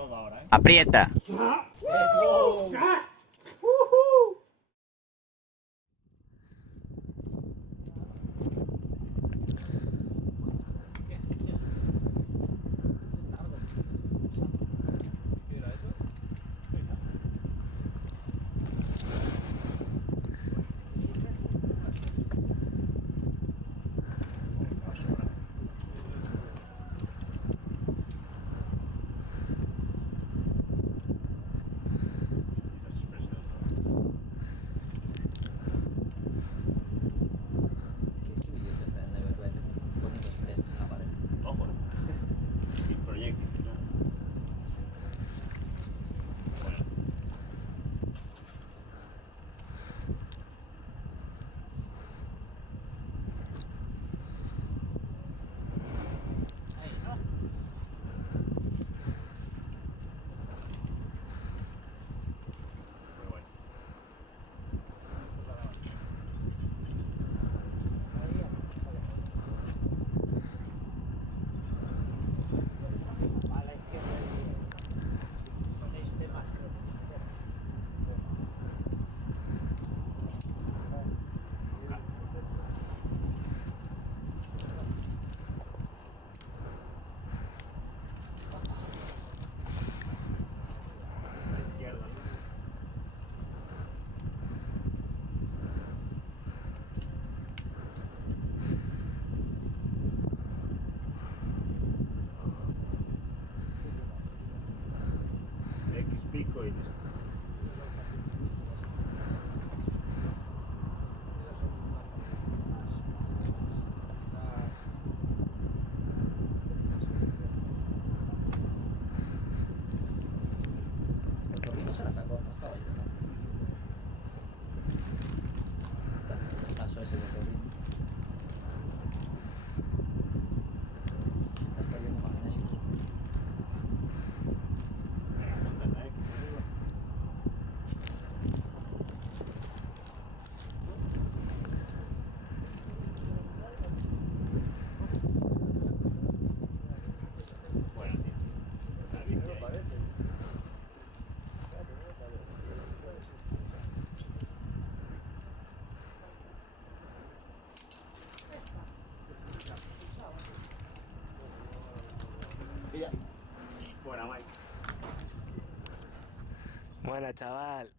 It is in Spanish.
todo ahora, ¿eh? Aprieta. Ojo, sin proyectos, ¿no? Bueno. Muy bueno. Izquierda, ¿no? X pico y listo. No se la sacó, no estaba yo, ¿no? El descanso ese de Torino. Estás perdiendo magnesio. Ponte en la X arriba. Bueno, tío. La bici ahí. Buena, Mike. Buena, chaval.